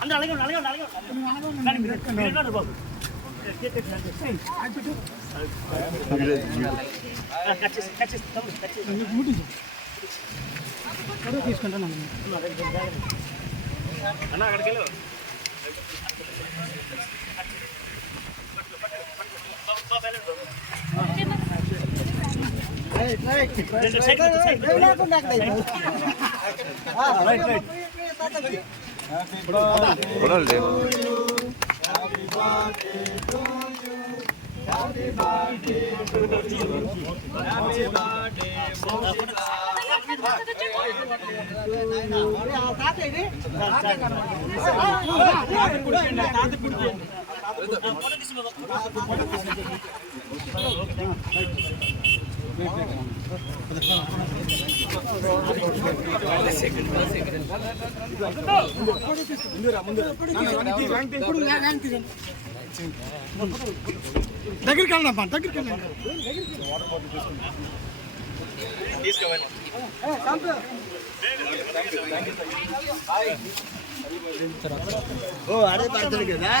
అందరూ అలాగే బాబు తీసుకుంటాను అన్న అక్కడికి వెళ్ళు దగ్గరికి వెళ్ళమ్మా దగ్గరికి వెళ్ళండి ఓ అదే పడుతుంది కదా